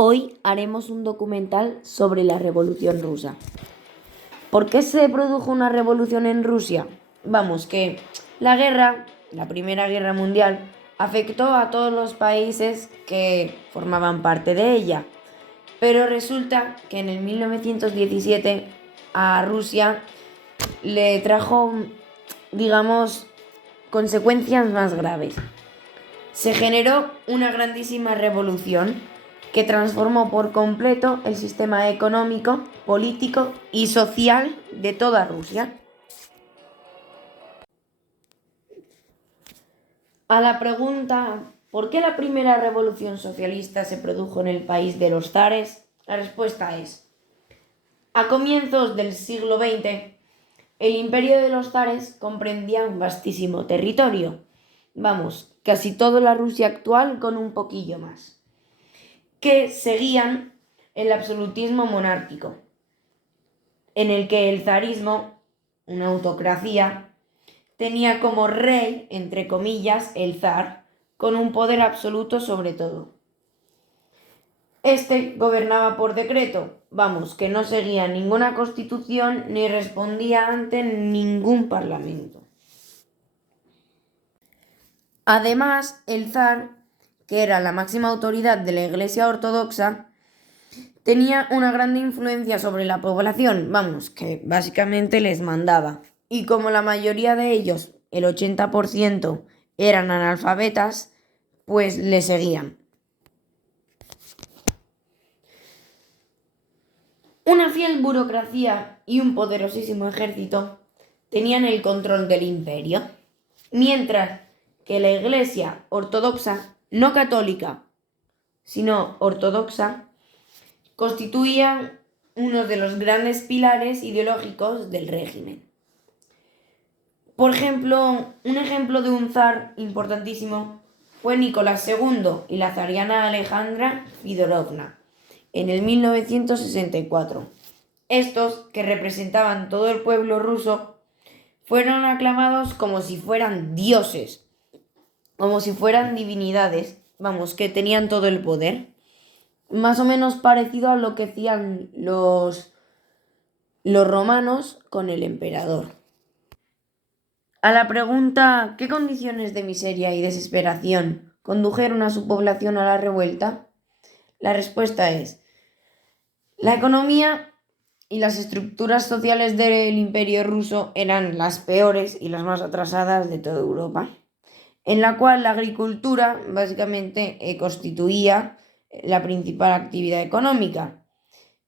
Hoy haremos un documental sobre la Revolución Rusa. ¿Por qué se produjo una revolución en Rusia? Vamos, que la Primera Guerra Mundial, afectó a todos los países que formaban parte de ella. Pero resulta que en el 1917 a Rusia le trajo, digamos, consecuencias más graves. Se generó una grandísima revolución que transformó por completo el sistema económico, político y social de toda Rusia. A la pregunta ¿por qué la primera revolución socialista se produjo en el país de los zares? La respuesta es: a comienzos del siglo XX, el imperio de los zares comprendía un vastísimo territorio. Vamos, casi toda la Rusia actual con un poquillo más, que seguían el absolutismo monárquico, en el que el zarismo, una autocracia, tenía como rey, entre comillas, el zar, con un poder absoluto sobre todo. Este gobernaba por decreto, vamos, que no seguía ninguna constitución ni respondía ante ningún parlamento. Además, el zar, que era la máxima autoridad de la Iglesia ortodoxa, tenía una gran influencia sobre la población, vamos, que básicamente les mandaba. Y como la mayoría de ellos, el 80%, eran analfabetas, pues le seguían. Una fiel burocracia y un poderosísimo ejército tenían el control del imperio, mientras que la Iglesia ortodoxa, no católica, sino ortodoxa, constituía uno de los grandes pilares ideológicos del régimen. Por ejemplo, un ejemplo de un zar importantísimo fue Nicolás II y la zariana Alejandra Fidorovna en el 1964. Estos, que representaban todo el pueblo ruso, fueron aclamados como si fueran dioses, como si fueran divinidades, vamos, que tenían todo el poder. Más o menos parecido a lo que hacían los romanos con el emperador. A la pregunta ¿qué condiciones de miseria y desesperación condujeron a su población a la revuelta? La respuesta es: la economía y las estructuras sociales del Imperio ruso eran las peores y las más atrasadas de toda Europa, en la cual la agricultura básicamente constituía la principal actividad económica,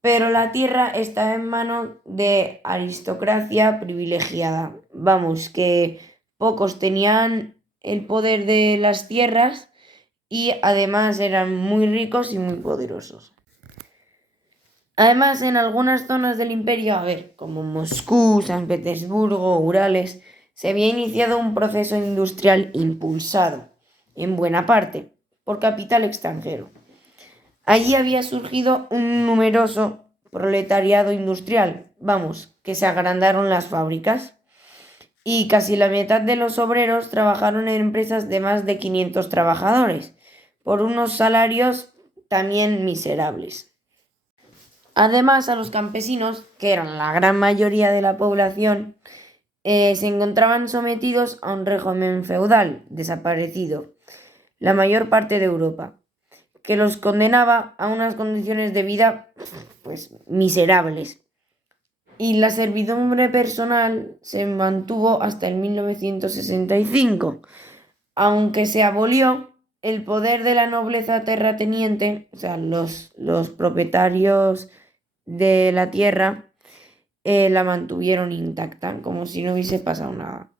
pero la tierra estaba en manos de aristocracia privilegiada. Vamos, que pocos tenían el poder de las tierras y además eran muy ricos y muy poderosos. Además, en algunas zonas del imperio, como Moscú, San Petersburgo, Urales, se había iniciado un proceso industrial impulsado, en buena parte, por capital extranjero. Allí había surgido un numeroso proletariado industrial, vamos, que se agrandaron las fábricas, y casi la mitad de los obreros trabajaron en empresas de más de 500 trabajadores, por unos salarios también miserables. Además, a los campesinos, que eran la gran mayoría de la población, se encontraban sometidos a un régimen feudal desaparecido, la mayor parte de Europa, que los condenaba a unas condiciones de vida pues miserables. Y la servidumbre personal se mantuvo hasta el 1965, aunque se abolió el poder de la nobleza terrateniente, o sea, los propietarios de la tierra la mantuvieron intacta, como si no hubiese pasado nada.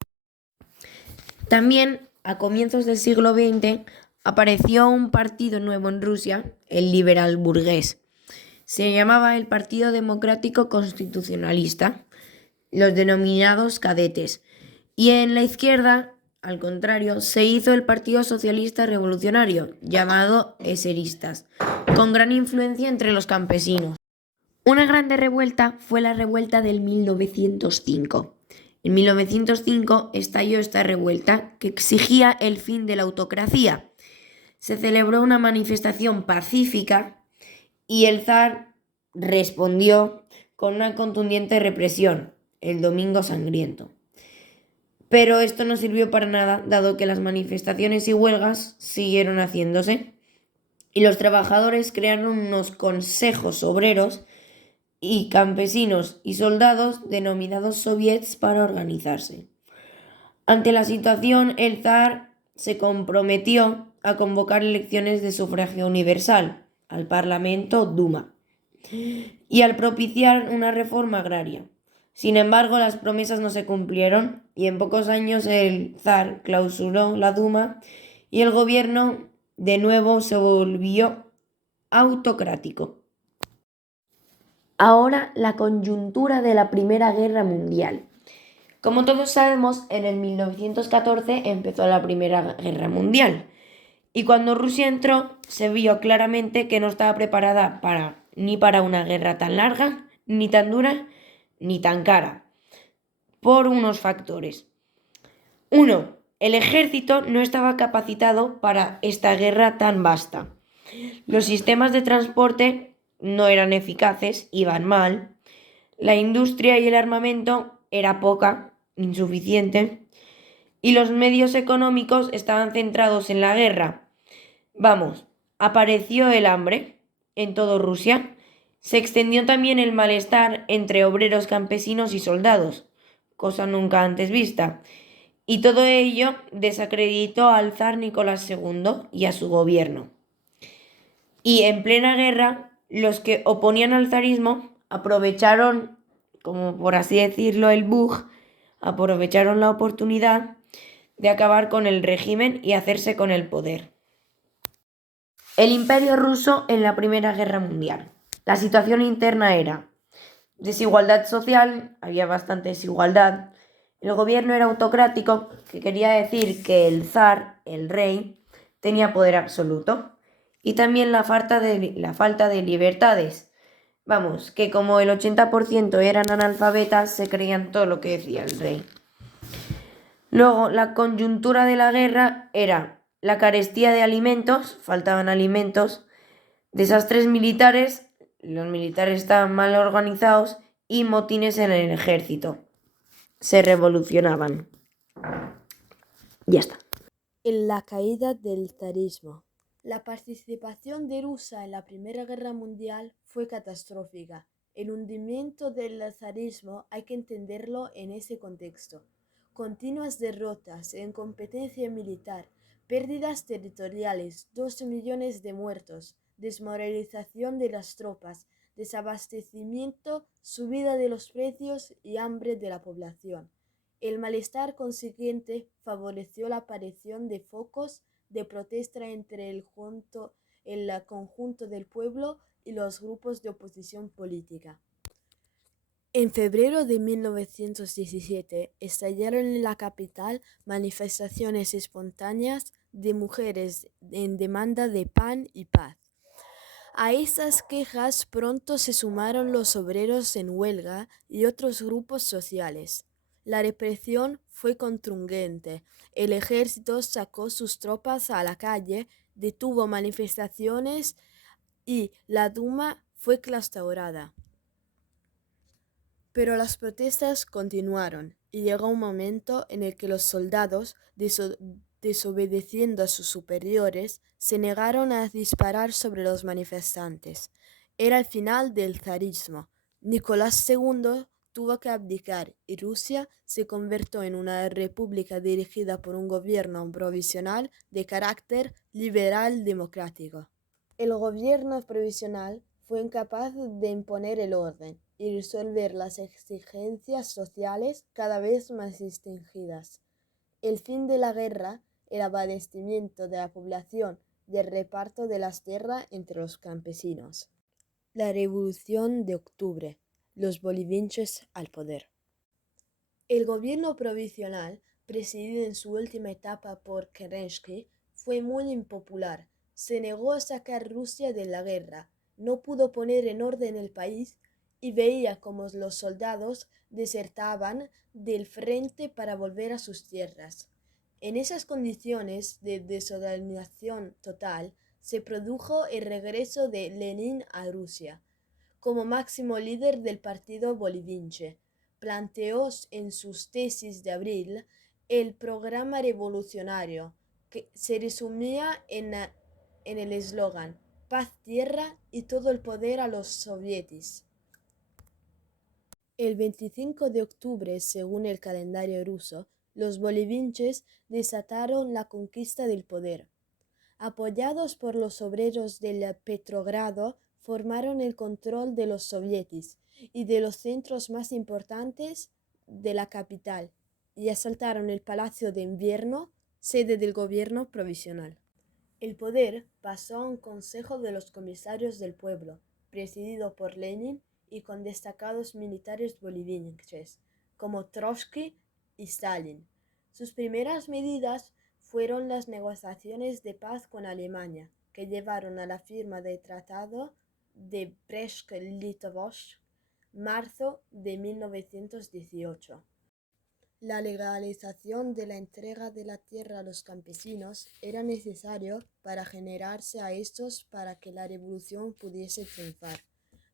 También, a comienzos del siglo XX, apareció un partido nuevo en Rusia, el liberal burgués. Se llamaba el Partido Democrático Constitucionalista, los denominados cadetes. Y en la izquierda, al contrario, se hizo el Partido Socialista Revolucionario, llamado eseristas, con gran influencia entre los campesinos. Una grande revuelta fue la revuelta del 1905. En 1905 estalló esta revuelta que exigía el fin de la autocracia. Se celebró una manifestación pacífica y el zar respondió con una contundente represión, el Domingo Sangriento. Pero esto no sirvió para nada, dado que las manifestaciones y huelgas siguieron haciéndose, y los trabajadores crearon unos consejos obreros y campesinos y soldados denominados soviets para organizarse. Ante la situación, el zar se comprometió a convocar elecciones de sufragio universal al Parlamento Duma y al propiciar una reforma agraria. Sin embargo, las promesas no se cumplieron y en pocos años el zar clausuró la Duma y el gobierno de nuevo se volvió autocrático. Ahora la coyuntura de la Primera Guerra Mundial. Como todos sabemos, en el 1914 empezó la Primera Guerra Mundial y cuando Rusia entró se vio claramente que no estaba preparada ni para una guerra tan larga, ni tan dura, ni tan cara, por unos factores. 1. El ejército no estaba capacitado para esta guerra tan vasta. Los sistemas de transporte no eran eficaces, iban mal. La industria y el armamento era poca, insuficiente. Y los medios económicos estaban centrados en la guerra. Vamos, apareció el hambre en toda Rusia. Se extendió también el malestar entre obreros, campesinos y soldados, cosa nunca antes vista. Y todo ello desacreditó al zar Nicolás II y a su gobierno. Y en plena guerra, los que oponían al zarismo aprovecharon, como por así decirlo, el bug, aprovecharon la oportunidad de acabar con el régimen y hacerse con el poder. El Imperio ruso en la Primera Guerra Mundial. La situación interna era desigualdad social, había bastante desigualdad. El gobierno era autocrático, que quería decir que el zar, el rey, tenía poder absoluto. Y también la falta de libertades. Vamos, que como el 80% eran analfabetas, se creían todo lo que decía el rey. Luego, la coyuntura de la guerra era la carestía de alimentos, faltaban alimentos, desastres militares, los militares estaban mal organizados y motines en el ejército. Se revolucionaban. Ya está. En la caída del zarismo. La participación de Rusia en la Primera Guerra Mundial fue catastrófica. El hundimiento del zarismo hay que entenderlo en ese contexto. Continuas derrotas en competencia militar, pérdidas territoriales, 12 millones de muertos, desmoralización de las tropas, desabastecimiento, subida de los precios y hambre de la población. El malestar consiguiente favoreció la aparición de focos de protesta entre el conjunto del pueblo y los grupos de oposición política. En febrero de 1917 estallaron en la capital manifestaciones espontáneas de mujeres en demanda de pan y paz. A estas quejas pronto se sumaron los obreros en huelga y otros grupos sociales. La represión fue contundente. El ejército sacó sus tropas a la calle, detuvo manifestaciones y la Duma fue clausurada. Pero las protestas continuaron y llegó un momento en el que los soldados, desobedeciendo a sus superiores, se negaron a disparar sobre los manifestantes. Era el final del zarismo. Nicolás II tuvo que abdicar y Rusia se convirtió en una república dirigida por un gobierno provisional de carácter liberal democrático. El gobierno provisional fue incapaz de imponer el orden y resolver las exigencias sociales cada vez más restringidas. El fin de la guerra, el abastecimiento de la población y el reparto de las tierras entre los campesinos. La Revolución de Octubre. Los bolivianos al poder. El gobierno provisional, presidido en su última etapa por Kerensky, fue muy impopular. Se negó a sacar Rusia de la guerra, no pudo poner en orden el país y veía como los soldados desertaban del frente para volver a sus tierras. En esas condiciones de desorganización total, se produjo el regreso de Lenin a Rusia. Como máximo líder del partido boliviense, planteó en sus tesis de abril el programa revolucionario, que se resumía en el eslogan "Paz, tierra y todo el poder a los sovietis". El 25 de octubre, según el calendario ruso, los bolivianos desataron la conquista del poder. Apoyados por los obreros del Petrogrado, formaron el control de los sovietis y de los centros más importantes de la capital y asaltaron el Palacio de Invierno, sede del gobierno provisional. El poder pasó a un consejo de los comisarios del pueblo, presidido por Lenin y con destacados militares bolivianos, como Trotsky y Stalin. Sus primeras medidas fueron las negociaciones de paz con Alemania, que llevaron a la firma del Tratado de Brest-Litovsk, marzo de 1918. La legalización de la entrega de la tierra a los campesinos era necesario para generarse a estos para que la revolución pudiese triunfar.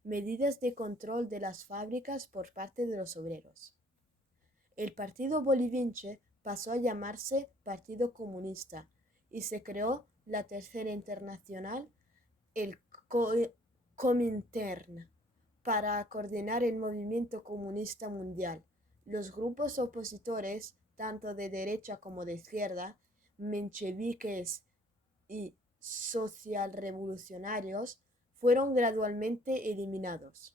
Medidas de control de las fábricas por parte de los obreros. El partido boliviense pasó a llamarse Partido Comunista y se creó la Tercera Internacional, el Comintern, para coordinar el movimiento comunista mundial. Los grupos opositores, tanto de derecha como de izquierda, mencheviques y socialrevolucionarios, fueron gradualmente eliminados.